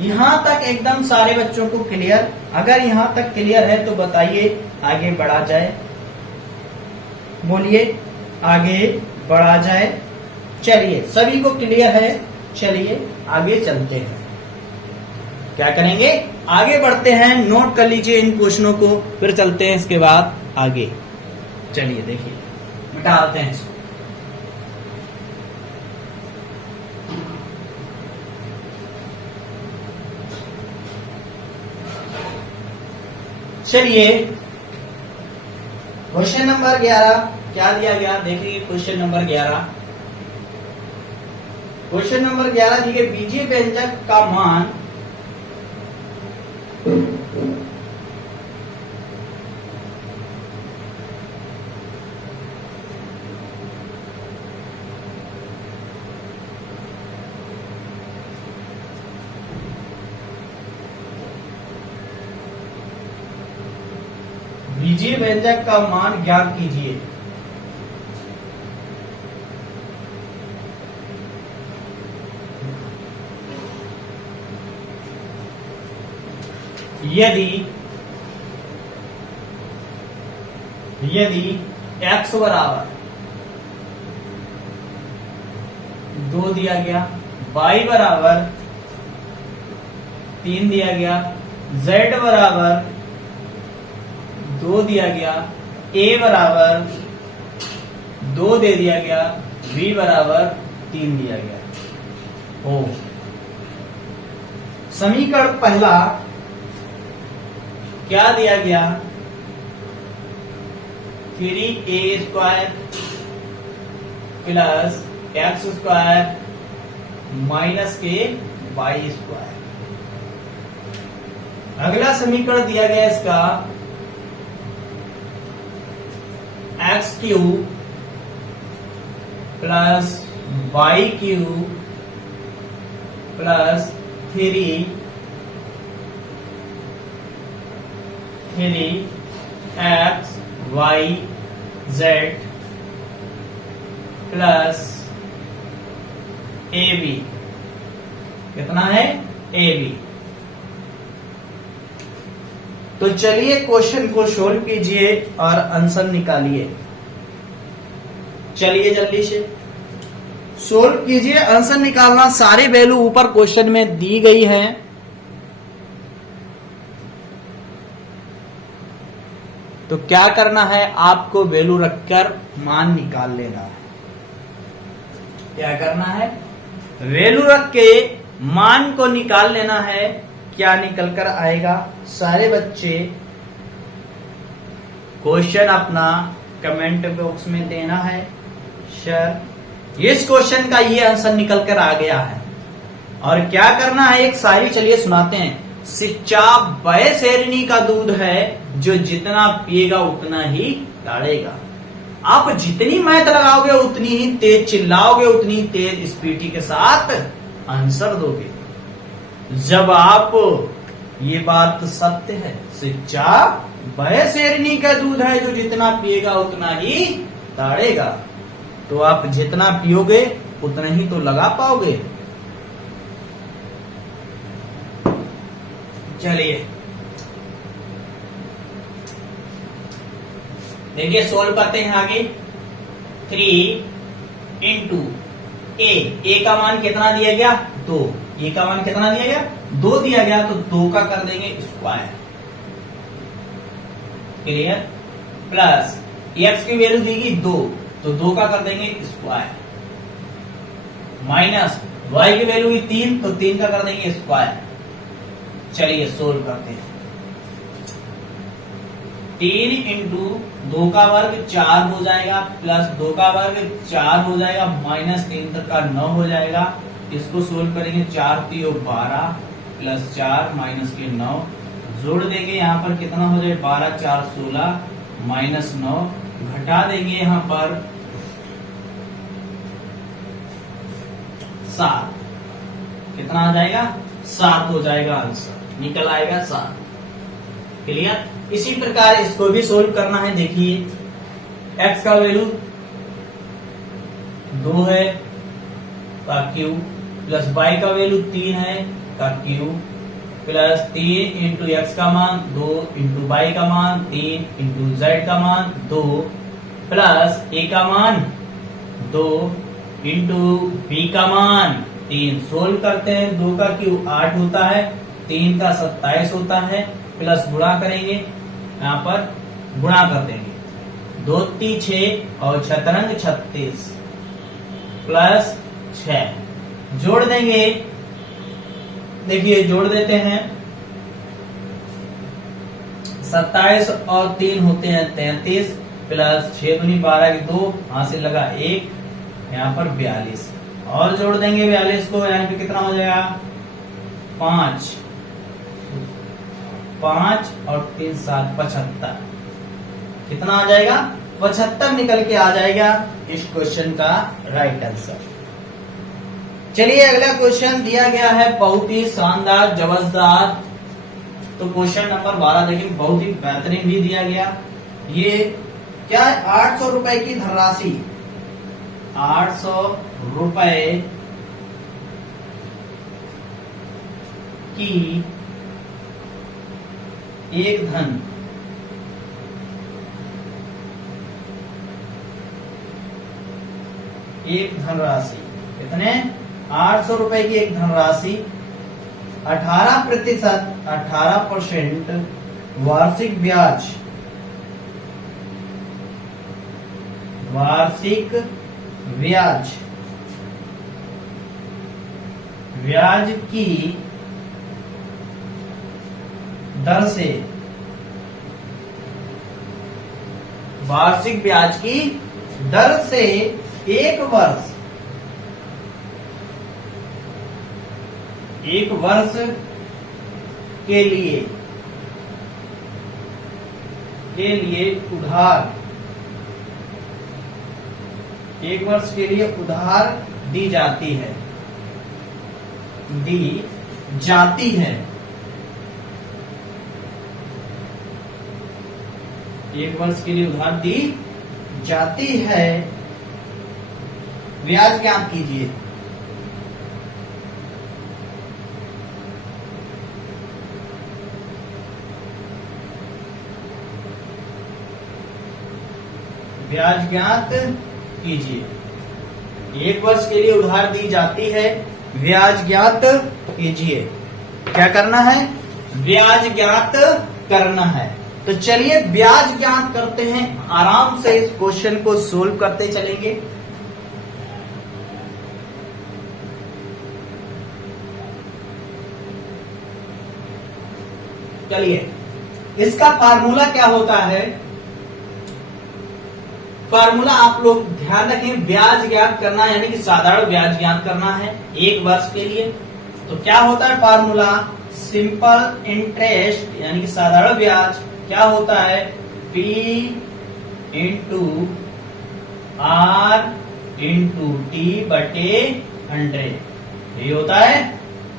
यहां तक एकदम सारे बच्चों को क्लियर। अगर यहां तक क्लियर है तो बताइए आगे बढ़ा जाए, बोलिए आगे बढ़ा जाए। चलिए सभी को क्लियर है, चलिए आगे चलते हैं। क्या करेंगे, आगे बढ़ते हैं, नोट कर लीजिए इन क्वेश्चनों को, फिर चलते हैं इसके बाद आगे। चलिए देखिए मिटाते हैं इसको। चलिए क्वेश्चन नंबर 11 क्या दिया गया, देखिए क्वेश्चन नंबर 11। क्वेश्चन नंबर 11 देखिए, बीजीय व्यंजक का मान बीजीय व्यंजक का मान ज्ञात कीजिए। यदि x बराबर 2 दिया गया, y बराबर 3 दिया गया, z बराबर 2 दिया गया, a बराबर 2 दे दिया गया, v बराबर 3 दिया गया हो। समीकरण पहला क्या दिया गया, 3a square plus x square minus K Y square. अगला समीकरण दिया गया इसका X cube plus Y cube plus 3x y z plus ab, कितना है ab। तो चलिए क्वेश्चन को सोल्व कीजिए और आंसर निकालिए। चलिए जल्दी से सोल्व कीजिए, आंसर निकालना। सारी वैल्यू ऊपर क्वेश्चन में दी गई है। तो क्या करना है, आपको वैल्यू रखकर मान निकाल लेना है। क्या करना है, वैल्यू रख के मान को निकाल लेना है। क्या निकल कर आएगा, सारे बच्चे क्वेश्चन अपना कमेंट बॉक्स में देना है। सर इस क्वेश्चन का ये आंसर निकल कर आ गया है। और क्या करना है, एक शायरी चलिए सुनाते हैं। सिच्चा वह शेरनी का दूध है, जो जितना पिएगा उतना ही दाढ़ेगा। आप जितनी मेहनत लगाओगे उतनी ही तेज चिल्लाओगे, उतनी तेज स्पीडी के साथ आंसर दोगे। जब आप, ये बात तो सत्य है, सिच्चा वह शेरनी का दूध है, जो जितना पिएगा उतना ही दाढ़ेगा। तो आप जितना पियोगे उतना ही तो लगा पाओगे। चलिए देखिए सोल्व करते हैं आगे। 3 इंटू ए का मान कितना दिया गया, 2। ए का मान कितना दिया गया, 2 दिया गया। तो 2 का कर देंगे स्क्वायर। क्लियर। प्लस एक्स की वैल्यू देगी 2, तो 2 का कर देंगे स्क्वायर। माइनस वाई की वैल्यू 3, तो 3 का कर देंगे स्क्वायर। चलिए सोल्व करते हैं। 3 इंटू 2 का वर्ग 4 हो जाएगा, प्लस 2 का वर्ग 4 हो जाएगा, माइनस 3 तक का 9 हो जाएगा। इसको सोल्व करेंगे। 4 3 12 प्लस 4 माइनस के 9 जोड़ देंगे। यहाँ पर कितना हो जाए, 12 4 16 माइनस 9 घटा देंगे। यहाँ पर 7, कितना आ जाएगा, 7 हो जाएगा। आंसर निकल आएगा 7। क्लियर। इसी प्रकार इसको भी सोल्व करना है। देखिए x का वैल्यू 2 है का क्यूब, प्लस y का वैल्यू 3 है का क्यूब, प्लस 3 इंटू एक्स का मान 2 इंटू वाई का मान 3 इंटू जेड का मान 2, प्लस a का मान 2 इंटू b का मान 3। सोल्व करते हैं। 2 का क्यूब 8 होता है, 3 का 27 होता है, प्लस गुणा करेंगे। यहाँ पर गुणा कर देंगे। 2 3 6 और 6 36 प्लस 6 जोड़ देंगे। देखिए जोड़ देते हैं। 27 और 3 होते हैं 33, प्लस 6 दूनी 12 की 2, यहां से लगा 1, यहाँ पर 42 और जोड़ देंगे 42 को। यहाँ पे कितना हो जाएगा, 5 और 3 7 75। कितना आ जाएगा, 75 निकल के आ जाएगा इस क्वेश्चन का राइट आंसर। चलिए अगला क्वेश्चन दिया गया है, बहुत ही शानदार जबरदस्त। तो क्वेश्चन नंबर 12 देखिए, बहुत ही बेहतरीन भी दिया गया। ये क्या है, 800 रुपए की धनराशि, 800 रुपए की एक धन एक धनराशि, कितने, 800 रुपए की एक धनराशि 18% वार्षिक ब्याज, ब्याज की दर से, वार्षिक ब्याज की दर से एक वर्ष के लिए उधार, एक वर्ष के लिए उधार दी जाती है, एक वर्ष के लिए उधार दी जाती है। ब्याज ज्ञात कीजिए। ब्याज ज्ञात कीजिए। 1 वर्ष के लिए उधार दी जाती है, ब्याज ज्ञात कीजिए। क्या करना है? ब्याज ज्ञात करना है। तो चलिए ब्याज ज्ञात करते हैं, आराम से इस क्वेश्चन को सोल्व करते चलेंगे। चलिए, इसका फार्मूला क्या होता है? फार्मूला आप लोग ध्यान रखें, ब्याज ज्ञात करना यानी कि साधारण ब्याज ज्ञात करना है 1 वर्ष के लिए। तो क्या होता है फार्मूला? सिंपल इंटरेस्ट यानी कि साधारण ब्याज क्या होता है? P into R into T बटे 100। ये होता है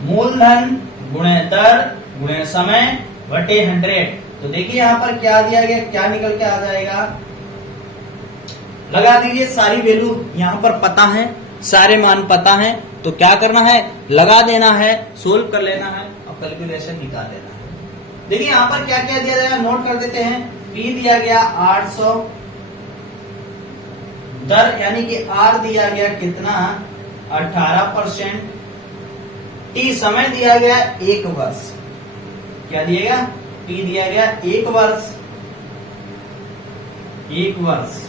मूलधन गुणे दर गुणे समय बटे 100। तो देखिए यहां पर क्या दिया गया, क्या निकल के आ जाएगा? लगा दीजिए, सारी वैल्यू यहां पर पता है, सारे मान पता है। तो क्या करना है? लगा देना है, सोल्व कर लेना है और कैलकुलेशन निकाल देना है। देखिए यहां पर क्या क्या दिया जाएगा, नोट कर देते हैं। P दिया गया 800, दर यानी कि R दिया गया कितना? 18%। T समय दिया गया 1 वर्ष। क्या दिया गया? P दिया गया 1 वर्ष, 1 वर्ष।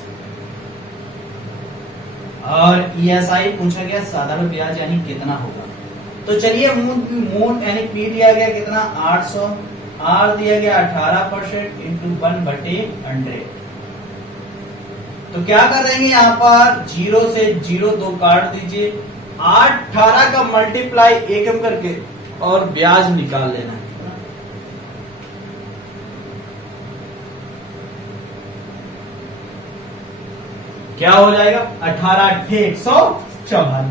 और ESI पूछा गया साधारण ब्याज यानी कितना होगा। तो चलिए मूल यानी P दिया गया कितना? 800, R दिया गया 18% इंटू 1 बटे 100। तो क्या कर देंगे यहाँ पर? 0 से 0 2 काट दीजिए, 8 18 का मल्टीप्लाई एकम करके और ब्याज निकाल लेना है। क्या हो जाएगा? 18 8 144।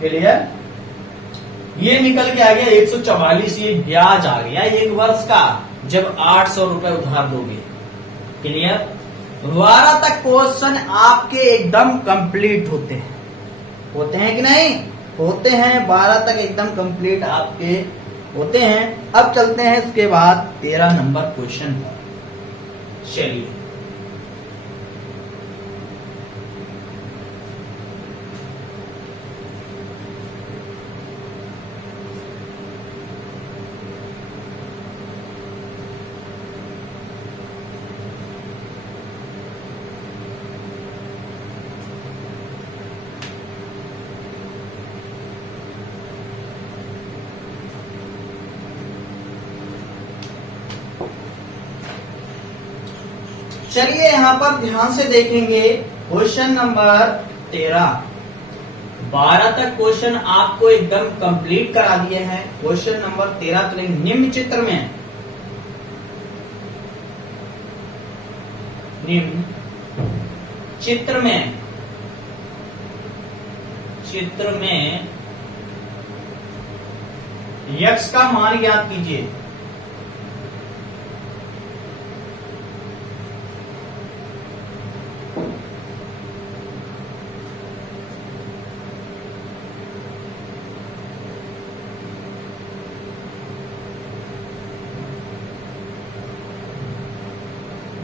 क्लियर? ये निकल के आ गया 144। ये ब्याज आ गया 1 वर्ष का, जब 800 रुपए उधार दोगे। क्लियर? 12 तक क्वेश्चन आपके एकदम कंप्लीट होते हैं कि नहीं? होते हैं। 12 तक एकदम कंप्लीट आपके होते हैं। अब चलते हैं इसके बाद 13 नंबर क्वेश्चन पर। चलिए, चलिए यहां पर ध्यान से देखेंगे क्वेश्चन नंबर 13। 12 तक क्वेश्चन आपको एकदम कंप्लीट करा दिए हैं। क्वेश्चन नंबर 13 तो निम्न चित्र में यक्स का मान ज्ञात कीजिए।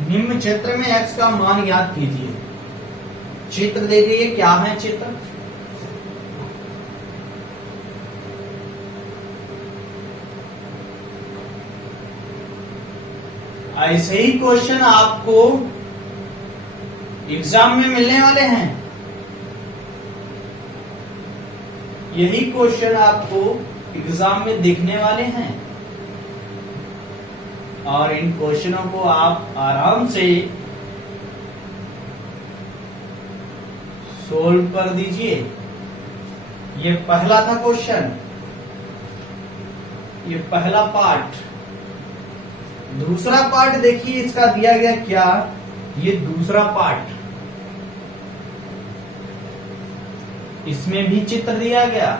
निम्न चित्र में x का मान ज्ञात कीजिए। चित्र देखिए, क्या है चित्र? ऐसे ही क्वेश्चन आपको एग्जाम में मिलने वाले हैं। यही क्वेश्चन आपको एग्जाम में दिखने वाले हैं और इन क्वेश्चनों को आप आराम से सोल्व कर दीजिए। ये पहला था क्वेश्चन, ये पहला पार्ट। दूसरा पार्ट देखिए, इसका दिया गया क्या? ये दूसरा पार्ट, इसमें भी चित्र दिया गया।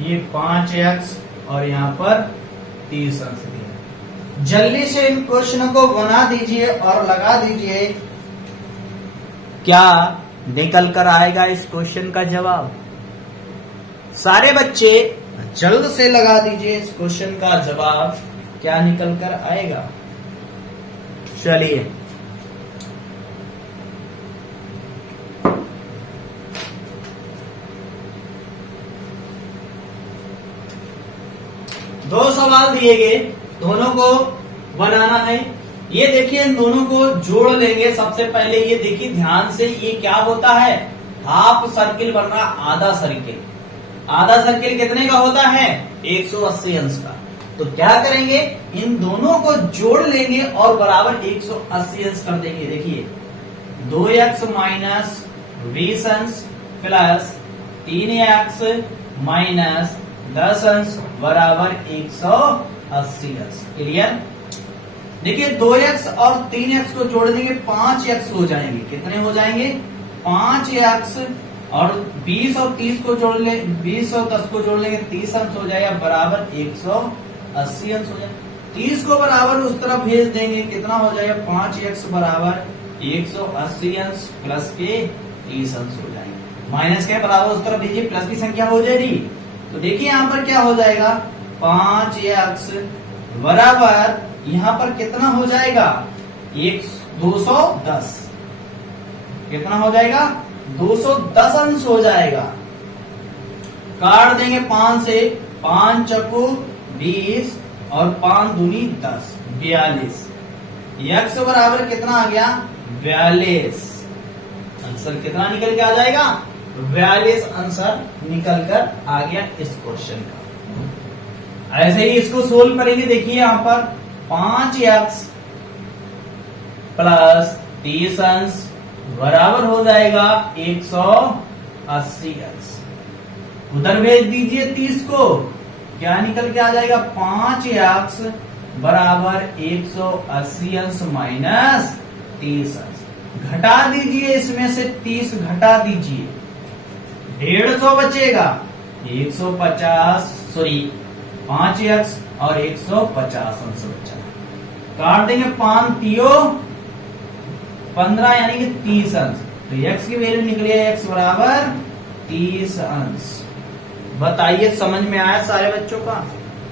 ये 5x और यहाँ पर 30 अंश दिया। जल्दी से इन क्वेश्चनों को बना दीजिए और लगा दीजिए। क्या निकल कर आएगा इस क्वेश्चन का जवाब? सारे बच्चे जल्द से लगा दीजिए इस क्वेश्चन का जवाब क्या निकल कर आएगा। चलिए दो सवाल दिए गए, दोनों को बनाना है। ये देखिए इन दोनों को जोड़ लेंगे। सबसे पहले ये देखिए ध्यान से, ये क्या होता है? हाफ सर्किल बन रहा, आधा सर्किल। आधा सर्किल कितने का होता है? 180 अंश का। तो क्या करेंगे, इन दोनों को जोड़ लेंगे और बराबर 180 अंश कर देंगे। देखिए 2x माइनस 20 अंश प्लस 3x माइनस 10 अंश बराबर 180 अंश। क्लियर? देखिए 2x और 3x को जोड़ देंगे 5x हो जाएंगे। कितने हो जाएंगे? 5x और 20 और 30 को जोड़ ले, 20 और 10 को जोड़ लेंगे 30 अंश हो जाएगा बराबर 180 अंश हो जाएगा। 30 को बराबर उस तरफ भेज देंगे, कितना हो जाएगा? 5x बराबर 180 अंश प्लस के 30 अंश हो जाएंगे। माइनस के बराबर उस तरफ भेजिए, प्लस की संख्या हो जाएगी। तो देखिए यहां पर क्या हो जाएगा? 5x बराबर यहां पर कितना हो जाएगा? 210। कितना हो जाएगा? 210 अंश हो जाएगा। काट देंगे 5 से, 5 चक्कू 20 और 5 दूनी 10, 42। x बराबर कितना आ गया? 42। आंसर कितना निकल के आ जाएगा? 42 आंसर निकल कर आ गया इस क्वेश्चन का। ऐसे ही इसको सोल्व करेंगे। देखिए यहां पर 5x प्लस 30 अंश बराबर हो जाएगा 180 अंश। उधर भेज दीजिए 30 को, क्या निकल के आ जाएगा? 5x बराबर 180 अंश माइनस 30 अंश। घटा दीजिए, इसमें से 30 घटा दीजिए, 150 बचेगा। 150 सॉरी 5x और 150 अंश बचा। काट देंगे 5 तियो 15 यानी कि 30 अंश। तो x की वैल्यू निकली है x बराबर 30 अंश। बताइए समझ में आया सारे बच्चों का?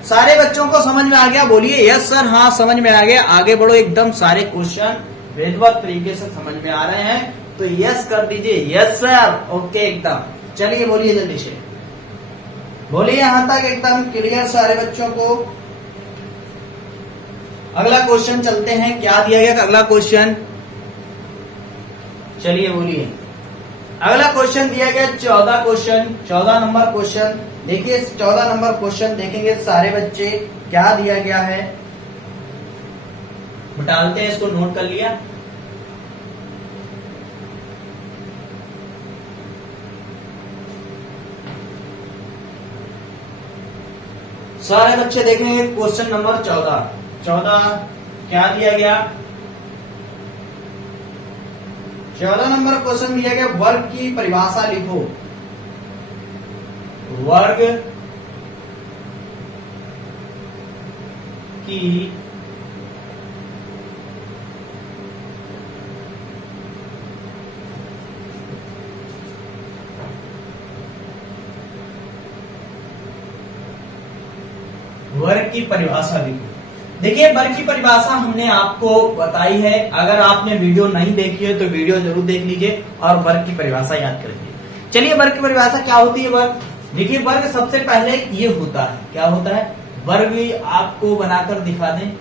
सारे बच्चों को समझ में आ गया? बोलिए यस सर, हाँ समझ में आ गया। आगे बढ़ो, एकदम सारे क्वेश्चन विधिवत तरीके से समझ में आ रहे हैं तो यस कर दीजिए। यस सर, ओके एकदम। चलिए बोलिए जल्दी से, बोलिए यहां तक एकदम क्लियर सारे बच्चों को। अगला क्वेश्चन चलते हैं। क्या दिया गया अगला क्वेश्चन? चलिए बोलिए। अगला क्वेश्चन दिया गया 14 क्वेश्चन, 14 नंबर क्वेश्चन। देखिए 14 नंबर क्वेश्चन देखेंगे सारे बच्चे क्या दिया गया है। डालते हैं, इसको नोट कर लिया। सारे बच्चे देखेंगे क्वेश्चन नंबर 14। 14 क्या दिया गया? 14 नंबर क्वेश्चन दिया गया वर्ग की परिभाषा लिखो। वर्ग की वर्ग की परिभाषा लिखो। देखिए वर्ग की परिभाषा हमने आपको बताई है। अगर आपने वीडियो नहीं देखी है तो वीडियो जरूर देख लीजिए और वर्ग की परिभाषा याद कर लीजिए। चलिए वर्ग की परिभाषा क्या होती है? वर्ग, देखिए वर्ग सबसे पहले ये होता है, क्या होता है? वर्ग आपको बनाकर दिखा दें।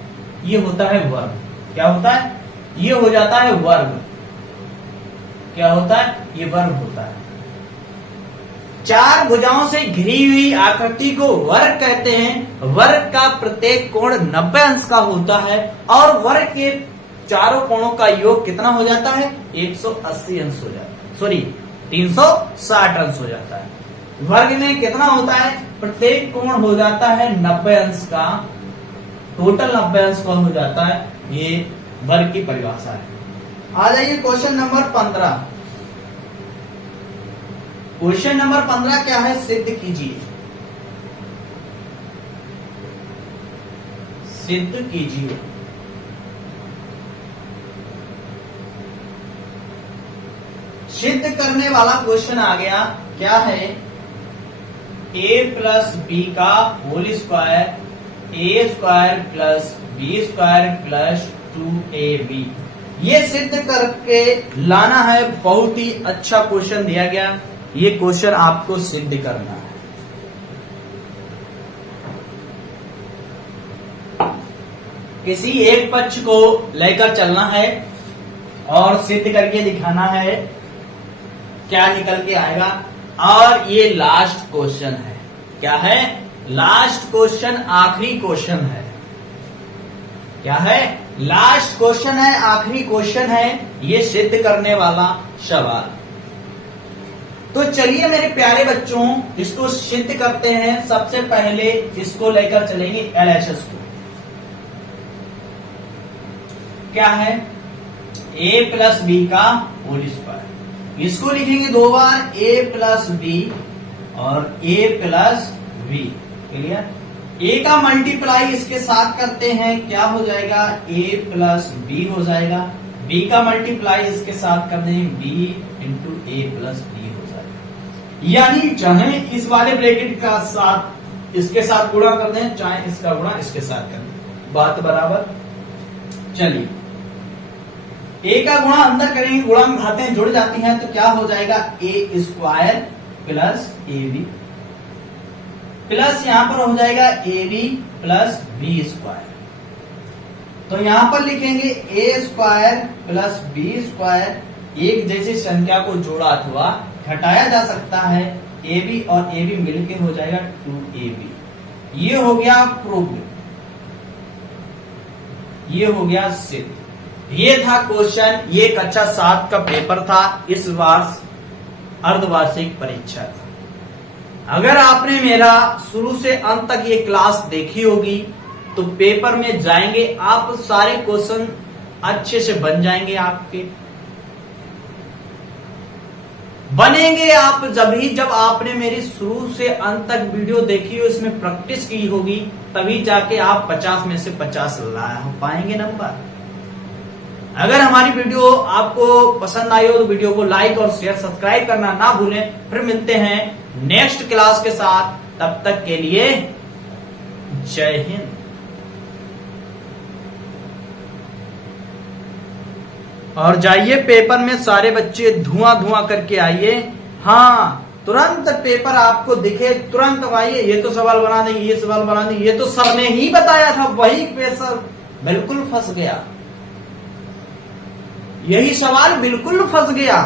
ये होता है वर्ग। क्या होता है? ये हो जाता है वर्ग। क्या होता है? ये वर्ग होता है। चार भुजाओं से घिरी हुई आकृति को वर्ग कहते हैं। वर्ग का प्रत्येक कोण 90 अंश का होता है और वर्ग के चारों कोणों का योग कितना हो जाता है? 180 अंश हो जाता है, सॉरी 360 अंश हो जाता है। वर्ग में कितना होता है? प्रत्येक कोण हो जाता है 90 अंश का, टोटल 90 अंश का हो जाता है। ये वर्ग की परिभाषा है। आ जाइए क्वेश्चन नंबर 15। क्वेश्चन नंबर 15 क्या है? सिद्ध कीजिए। सिद्ध कीजिए। सिद्ध करने वाला क्वेश्चन आ गया। क्या है? a प्लस बी का whole square a square plus B square plus 2ab। ये सिद्ध करके लाना है। बहुत ही अच्छा क्वेश्चन दिया गया। ये क्वेश्चन आपको सिद्ध करना है। किसी एक पक्ष को लेकर चलना है और सिद्ध करके दिखाना है। क्या निकल के आएगा? और ये लास्ट क्वेश्चन है। क्या है? लास्ट क्वेश्चन, आखिरी क्वेश्चन है। क्या है? लास्ट क्वेश्चन है, आखिरी क्वेश्चन है, ये सिद्ध करने वाला सवाल। तो चलिए मेरे प्यारे बच्चों, इसको सिद्ध करते हैं। सबसे पहले इसको लेकर चलेंगे एलएचएस को। क्या है? a प्लस बी का होल स्क्वायर। इसको लिखेंगे दो बार, a प्लस बी और a plus B. Clear? a का मल्टीप्लाई इसके साथ करते हैं, क्या हो जाएगा? a प्लस बी हो जाएगा। b का मल्टीप्लाई इसके साथ करते हैं, b इंटू ए प्लस बी हो जाएगा। यानी चाहे इस वाले ब्रैकेट का साथ इसके साथ गुणा कर दें, चाहे इसका गुणा इसके साथ कर दें, बात बराबर। चलिए, a का गुणा अंदर करेंगे, गुणा घाते हैं जुड़ जाती हैं, तो क्या हो जाएगा? a square plus A B plus यहां पर हो जाएगा A B plus B square. तो यहां पर लिखेंगे a square plus B square. एक जैसी संख्या को जोड़ा अथवा घटाया जा सकता है। ए बी और ए बी मिलकर हो जाएगा 2ab। ये हो गया प्रूव, ये हो गया सिद्ध। ये था क्वेश्चन। ये कक्षा 7 का पेपर था, इस वर्ष अर्धवार्षिक परीक्षा था। अगर आपने मेरा शुरू से अंत तक ये क्लास देखी होगी तो पेपर में जाएंगे आप, सारे क्वेश्चन अच्छे से बन जाएंगे आपके। बनेंगे आप जब आपने मेरी शुरू से अंत तक वीडियो देखी हो, इसमें प्रैक्टिस की होगी, तभी जाके आप 50 में से 50 ला पाएंगे नंबर। अगर हमारी वीडियो आपको पसंद आई हो तो वीडियो को लाइक और शेयर, सब्सक्राइब करना ना भूलें। फिर मिलते हैं नेक्स्ट क्लास के साथ, तब तक के लिए जय हिंद। और जाइए पेपर में सारे बच्चे धुआं करके आइए। हाँ, तुरंत पेपर आपको दिखे तुरंत आइए। ये तो सवाल बना देंगे, ये सवाल बना देंगे, ये तो सर ने ही बताया था, वही पेपर बिल्कुल फंस गया। यही सवाल बिल्कुल फंस गया।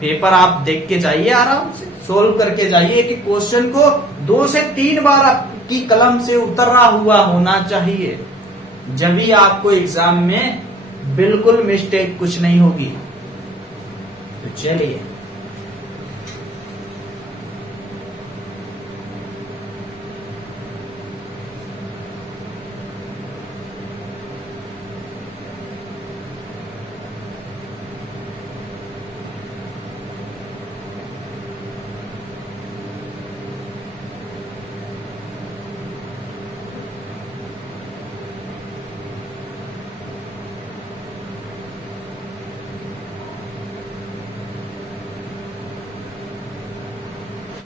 पेपर आप देख के जाइए, आराम से सोल्व करके जाइए कि क्वेश्चन को 2 से 3 बार आपकी कलम से उतरा हुआ होना चाहिए, जब भी आपको एग्जाम में बिल्कुल मिस्टेक कुछ नहीं होगी। तो चलिए।